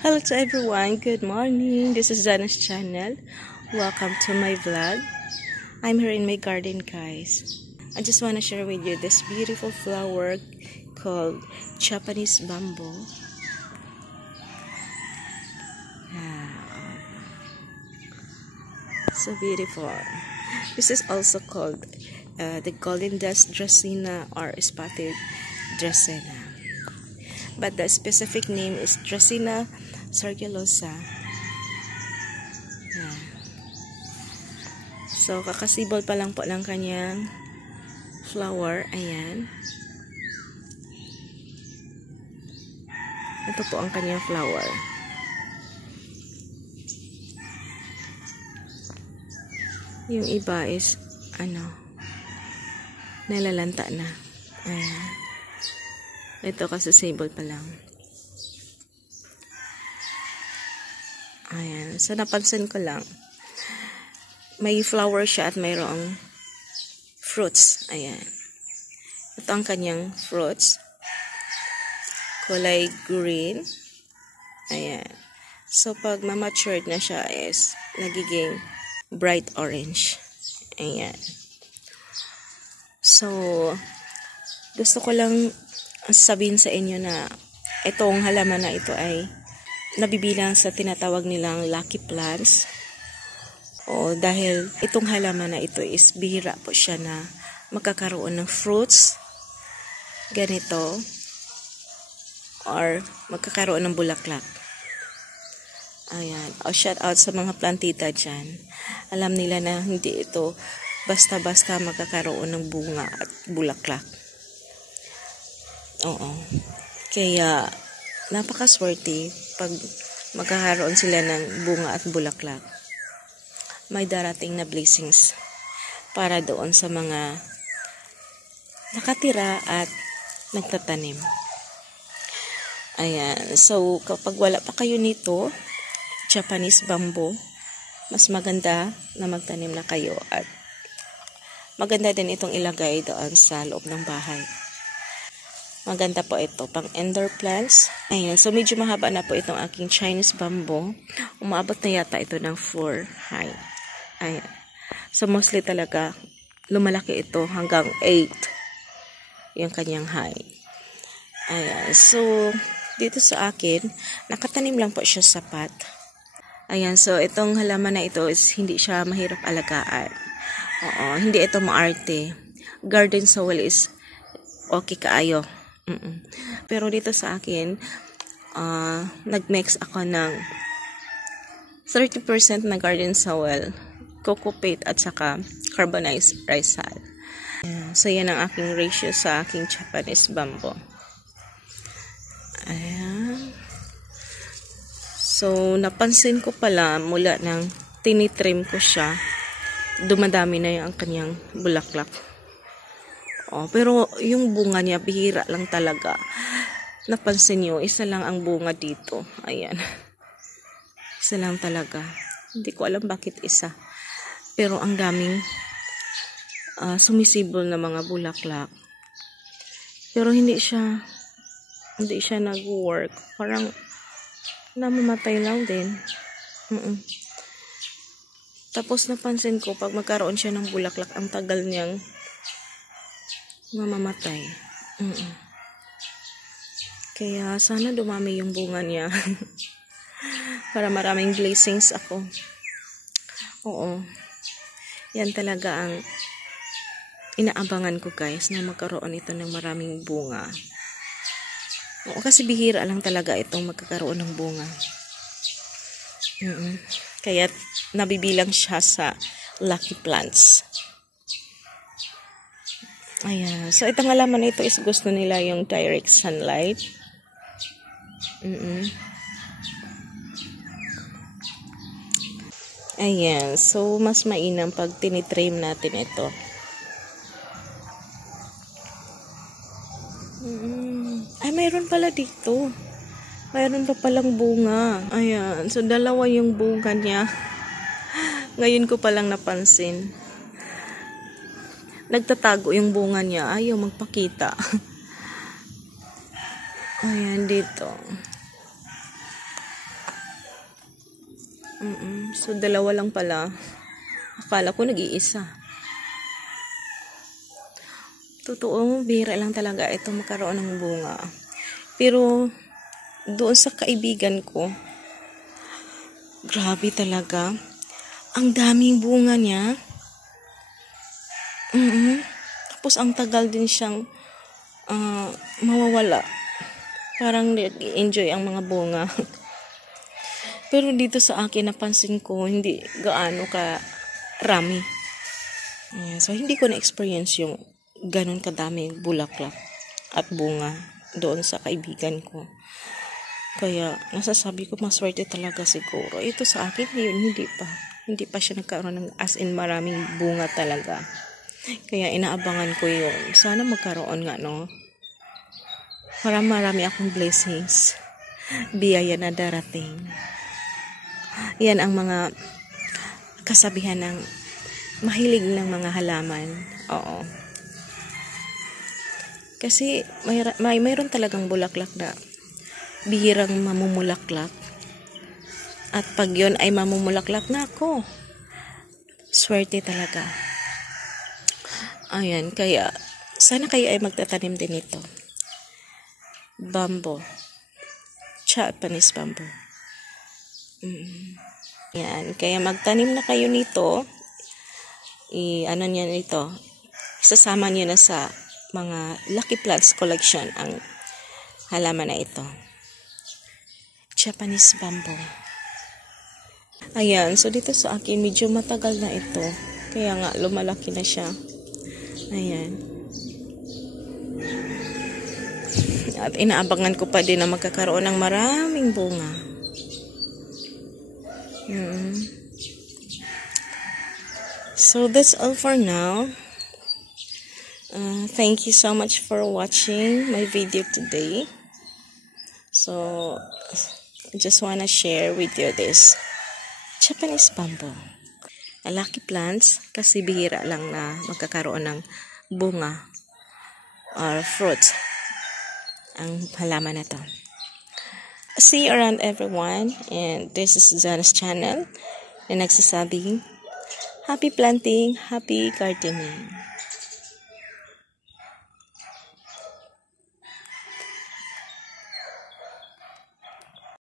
Hello to everyone, good morning. This is Jana's channel. Welcome to my vlog. I'm here in my garden, guys. I just want to share with you this beautiful flower called Japanese bamboo. So beautiful. This is also called the golden dust dracaena or spotted dracaena. But the specific name is Dracaena sargulosa. So, kakasibol pa lang po ng kanyang flower. Ayan. Ito po ang kanyang flower. Yung iba is, nalalanta na. Ayan. Ito kasasibol pa lang. Ayan. So, napansin ko lang. May flower siya at mayroong fruits. Ayan. Ito ang kanyang fruits. Kulay green. Ayan. So, pag ma-matured na siya is nagiging bright orange. Ayan. So, gusto ko lang sabihin sa inyo na itong halaman na ito ay nabibilang sa tinatawag nilang lucky plants. O dahil itong halaman na ito is bihira po siya na magkakaroon ng fruits ganito or magkakaroon ng bulaklak. Ayan. O shout out sa mga plantita dyan. Alam nila na hindi ito basta-basta magkakaroon ng bunga at bulaklak. Oo. Kaya, napakaswerte pag magkakaroon sila ng bunga at bulaklak. May darating na blessings para doon sa mga nakatira at nagtatanim. Ayan. So, kapag wala pa kayo nito, Japanese bamboo, mas maganda na magtanim na kayo at maganda din itong ilagay doon sa loob ng bahay. Maganda po ito, pang indoor plants. Ayan, so medyo mahaba na po itong aking Chinese bamboo. Umabot na yata ito ng 4 high. Ayan. So mostly talaga, lumalaki ito hanggang 8. Yung kanyang high. Ayan, so dito sa akin, nakatanim lang po siya sa pot. Ayan, so itong halaman na ito is hindi siya mahirap alagaan. Oo, hindi ito maarte. Garden soil is okay kaayo. Pero dito sa akin, nag-mix ako ng 30% na garden soil, coco peat at saka carbonized rice salt. So yan ang aking ratio sa aking Japanese bamboo. Ayan. So napansin ko pala mula nang tinitrim ko siya, dumadami na yung kanyang bulaklak. Pero yung bunga niya, bihira lang talaga. Napansin nyo, isa lang ang bunga dito. Ayan. Isa lang talaga. Hindi ko alam bakit isa. Pero ang daming sumisibol na mga bulaklak. Pero hindi siya nag-work. Parang namamatay lang din. Tapos napansin ko, pag magkaroon siya ng bulaklak, ang tagal niyang mamamatay. Kaya sana dumami yung bunga niya. Para maraming blessings ako. Oo. Yan talaga ang inaabangan ko, guys, na magkaroon ito ng maraming bunga. Oo, kasi bihira lang talaga itong magkakaroon ng bunga. Kaya nabibilang siya sa lucky plants. Ayan. So, itong halaman na ito is gusto nila yung direct sunlight. Ayan. So, mas mainam pag tinitrim natin ito. Ay, mayroon pala dito. Mayroon pa palang bunga. Ayan. So, dalawa yung bunga niya. Ngayon ko palang napansin. Nagtatago yung bunga niya. Ayaw magpakita. Ayan, dito. So, dalawa lang pala. Akala ko nag-iisa. Totoo, bihira lang talaga ito magkaroon ng bunga. Pero, doon sa kaibigan ko, grabe talaga. Ang daming bunga niya. Tapos, ang tagal din siyang mawawala. Parang enjoy ang mga bunga. Pero dito sa akin, napansin ko, hindi gaano ka rami. So, hindi ko na-experience yung ganun kadami bulaklak at bunga doon sa kaibigan ko. Kaya, nasasabi ko, maswerte talaga siguro. Ito sa akin, yun, hindi pa siya nagkaroon ng as in maraming bunga talaga. Kaya, inaabangan ko yun. Sana magkaroon nga, no? Para marami akong blessings. Biyaya na darating. Yan ang mga kasabihan ng mahilig ng mga halaman. Oo. Kasi mayroon talagang bulaklak na bihirang mamumulaklak. At pag yun ay mamumulaklak na ako, swerte talaga. Ayan, kaya sana kayo ay magtatanim din ito. Bamboo. Japanese bamboo. Yan, kaya magtanim na kayo nito. Ano niya nito? Isasama niyo na sa mga Lucky Plants collection ang halaman na ito. Japanese bamboo. Ayan, so dito sa akin medyo matagal na ito. Kaya nga lumalaki na siya. Ayan. At inaabangan ko pa din na magkakaroon ng maraming bunga. So that's all for now. Thank you so much for watching my video today. So I just wanna share with you this Japanese bamboo. Lucky plants kasi bihira lang na magkakaroon ng bunga or fruit ang halaman na to. See you around everyone, and this is Zana's channel na nagsasabing happy planting, happy gardening.